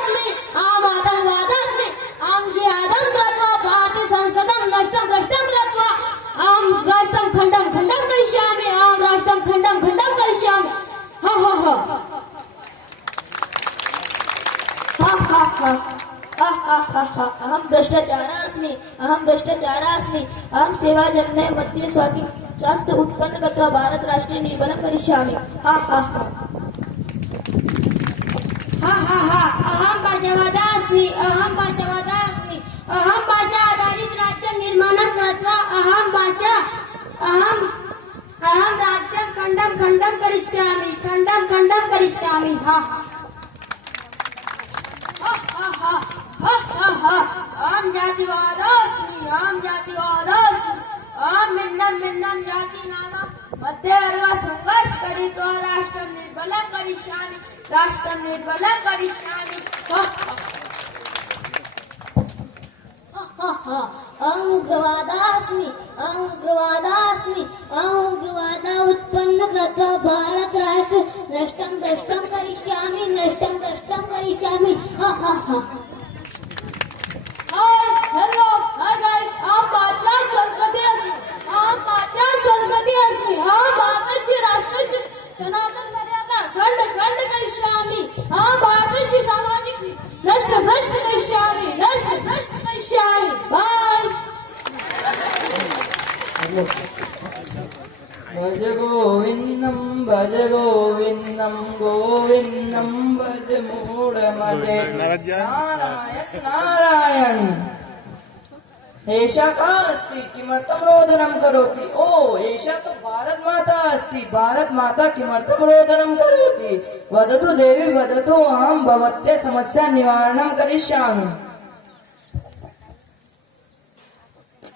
जिहादास्मि अहम् आतङ्कवादास्मि अहं जिहादं कृत्वा भारतीय संस्कृतं नष्टं भ्रष्टं कृत्वा अहं राष्ट्रं खण्डं खण्डं करिष्यामि अहं राष्ट्रं खण्डं खण्डं करिष्यामि हा हा हा अहं भ्रष्टाचारास्मि अहं भ्रष्टाचारास्मि अहं सेवाजन्ये मध्ये स्वास्थ्य उत्पन्न कृत्वा भारत राष्ट्रे निर्मलं करिष्यामि हा हा हा अहं भाषावादास्मि अहं भाषावादास्मि अहं भाषा आधारित राज्य निर्माणं कृत्वा अहं राज्यं खण्डं खण्डं करिष्यामि खण्डं खण्डं करिष्यामि हा अहं जातिवादास्मि अहं जातिवादास्मि अहं भिन्नं जातीनां मध्ये संघर्ष करित्वा राष्ट्रं निर्मलं करिष्यामि राष्ट्रं निर्मलं करिष्यामि अहं उग्रवादास्मि अहं उग्रवादास्मि अहं उग्रवादा उत्पन्न कृत्वा भारत राष्ट्र नष्टं भ्रष्टं करिष्यामि नष्टं भ्रष्टं करिष्यामि हा हा हा हाय हेलो हाय गाइस अहं पाश्चात्य संस्कृती अस्मि अहं पाश्चात्य संस्कृती अस्मि अहं भारतस्य राष्ट्रस्य सनातन मर्यादा खण्ड खण्ड करिष्यामि अहं भारतस्य सामाजिक नष्ट भ्रष्ट करिष्यामि नष्ट भ्रष्ट करिष्यामि बाय भज गोविन्दं गोविन्दं भज मूढमते नारायण नारायण एषा का अस्ति किमर्थं रोदनं करोति ओ एषा तो भारत माता अस्ति भारत माता किमर्थं रोदनं करोति वदतु देवी वदतु अहं भवत्याः समस्या निवारणं करिष्यामि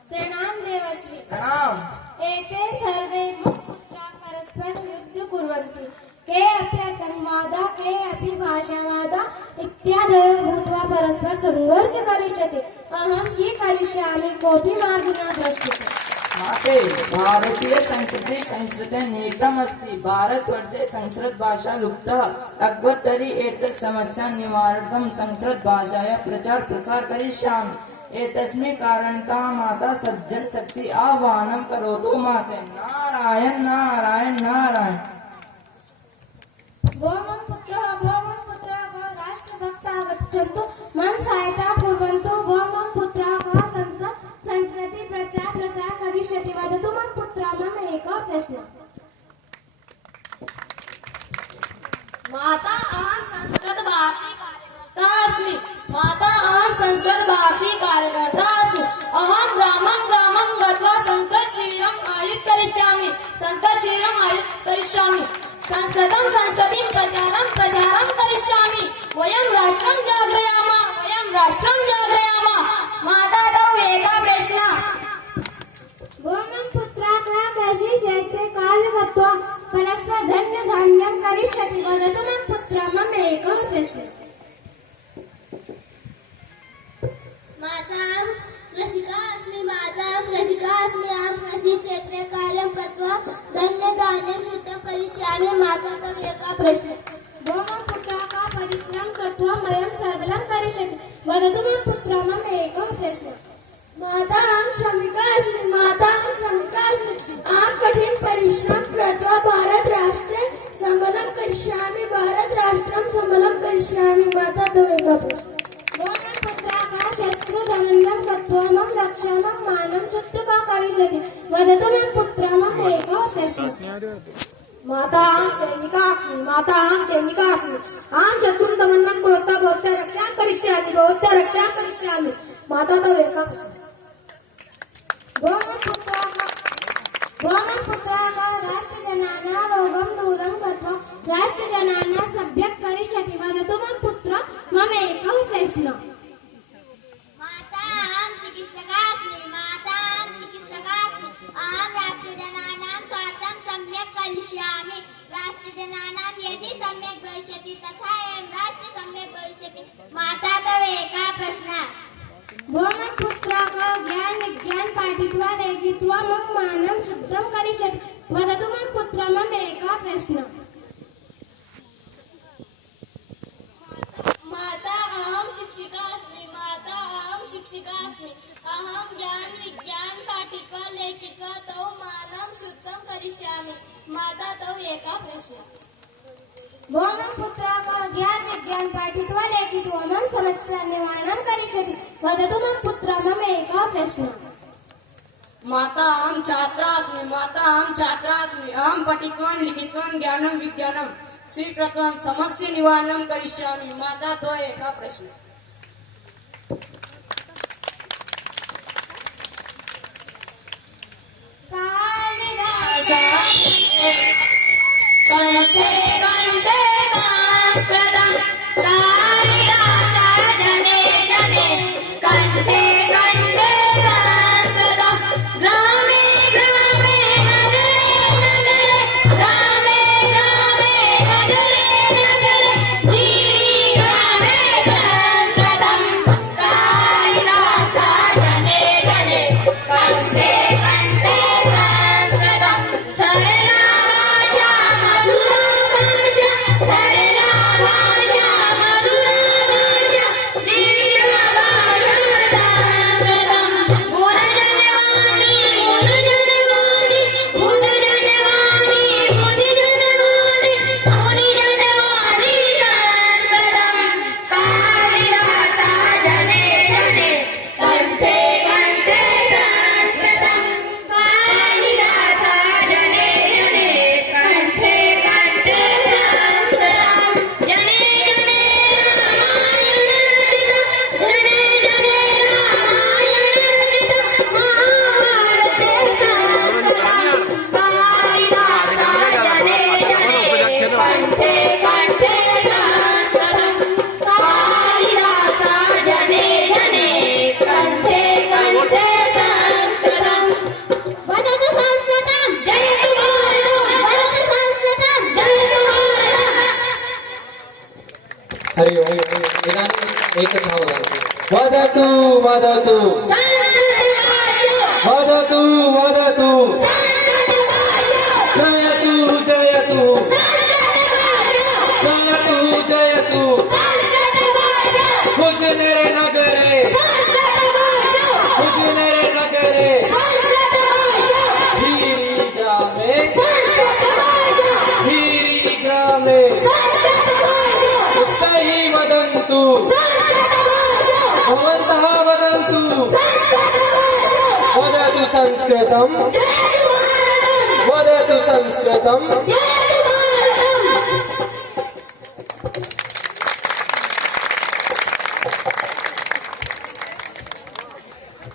प्रणाम देवश्री प्रणाम एते सर्वे पुत्राः परस्परं युद्धं कुर्वन्ति के अपि आतङ्कवादा के अपि भाषावादा इत्यादयो भूत्वा परस्पर संघर्ष करिष्यति अहं कि करिष्यामि कोऽपि मार्गः न दृश्यते माते भारतीय संस्कृते निहितम् अस्ति भारतवर्षे संस्कृत भाषा लुप्तः अभवत् तर्हि एतत् समस्या निवारणार्थं संस्कृत भाषायाः प्रचार प्रसार करिष्यामि एतस्मिन् कारणतः माता सज्जन शक्ति आह्वानं करोतु माते नारायण नारायण नारायण भो मम पुत्रः राष्ट्रभक्ताः गच्छन्तु मम सहायता कुर्वन्तु भो मम पुत्रः संस्कृति प्रचार प्रसार करिष्यति वदतु मम पुत्रः मम एकः प्रश्नः माता अहं संस्कृत भारती कार्यकर्ता अस्मि माता अहं संस्कृत भारती कार्यकर्ता अस्मि अहं ग्रामं ग्रामं गत्वा संस्कृत शिबिरम् आयोजित करिष्यामि संस्कृत शिबिरम् आयोजित करिष्यामि संस्कृतं संस्कृतिं प्रचारं करिष्यामि वयं राष्ट्रं जागरयामः माता तव एका प्रश्नः भो मम पुत्रः कृषि क्षेत्रे कार्यं कृत्वा परस्पर धन्य धान्यं करिष्यति वदतु मम पुत्रः मम एकः प्रश्नः मातां कृषिका अस्मि अहं कृषिक्षेत्रे कार्यं कृत्वा धन्यधान्यं शुद्धं करिष्यामि माता तव एकः प्रश्नः भो मम पुत्रः परिश्रम कृत्वा मयं सर्वलं करिष्यति वदतु मम पुत्रः मम एकः प्रश्नः माता अहं श्रमिका अस्मि अहं कठिन परिश्रम कृत्वा भारत राष्ट्रे सम्बलं करिष्यामि माता तव एकः प्रश्नः भो मम पुत्रः शत्रुधनुर्धं कृत्वा मम रक्षणं मानं शुद्धं करिष्यति वदतु मम पुत्रः मम एकः प्रश्नः माता अहं सैनिका अस्मि अहं शत्रुं दमनं कृत्वा भवत्याः रक्षां करिष्यामि माता तव एकः प्रश्नः भो मम पुत्रः राष्ट्रजनानां रोगं दूरं कृत्वा राष्ट्रजनानां सम्यक् करिष्यति वदतु मम पुत्रः मम एकः प्रश्नः माता अहं चिकित्सका अस्मि अहं राष्ट्रजनानां स्वार्थं सम्यक् करिष्यामि राष्ट्रजनानां यदि सम्यक् भविष्यति तथा एव राष्ट्रं सम्यक् भविष्यति माता तव एकः प्रश्नः भो मम पुत्रः ज्ञान विज्ञान पाठित्वा लेखित्वा मम मानं शुद्धं करिष्यति वदतु मम पुत्रः मम एकः प्रश्नः माता अस्मि अहं ज्ञान विज्ञान पाठिका लेखिका तौ मानं शुद्धं करिष्यामि माता तौ एकः प्रश्नः भोमं पुत्राः ज्ञान विज्ञान पाठित्वा लेखित्वा मम समस्या निवारणं करिष्यति वदतु मम पुत्र मम एकः प्रश्नः माता अहं छात्रास्मि अहं पठितवान् लिखितवान् ज्ञानं विज्ञानं स्वीकृतवान् समस्या निवारणं करिष्यामि माता तो एकः प्रश्नः कंठे कंठे संस्कृतं कालिदास जने जने कंठे कंठे संस्कृतं ग्रामे ग्रामे नगरे नगरे ग्रामे ग्रामे नगरे नगरे जीवी ग्रामे संस्कृतं कालिदास जने जने कंठे कंठे संस्कृतं सरला भाषा मधुरा भाषा सरला भाषा मधुरा भाषा दिव्य भाषा संस्कृतं बुधजनवाणी बुधजनवाणी बुधजनवाणी बुधजनवाणी बुधजनवाणी संस्कृतं कालिदास जने जने कंठे कंठे संस्कृतं कालिदास जने जने कंठे कंठे संस्कृतं जने जने रामायण रचितं जने जने रामायण रचितं महाभारते संस्कृतं कालिदास जने जने कंठे कंठे संस्कृतं कालिदास जने जने कंठे कंठे संस्कृतं वदतु संस्कृतं जयतु भारतं वदतु संस्कृतं जयतु भारतम् हरि ओम इदानीम् एकथा वदतु वदतु संस्कृतभाषा वदतु वदतु संस्कृतभाषा जयतु जयतु संस्कृतभाषा जयतु जयतु संस्कृतभाषा कुजनरे नगरे संस्कृतभाषा कुजनरे नगरे संस्कृतभाषा धीरी ग्रामे संस्कृतभाषा धीरी ग्रामे संस्कृतभाषा उत्तैः वदन्तु संस्कृतभाषा भवन्तः वदन्तु संस्कृतभाषा वदतु संस्कृतं जयतु भारतं वदतु संस्कृतं जयतु भारतम्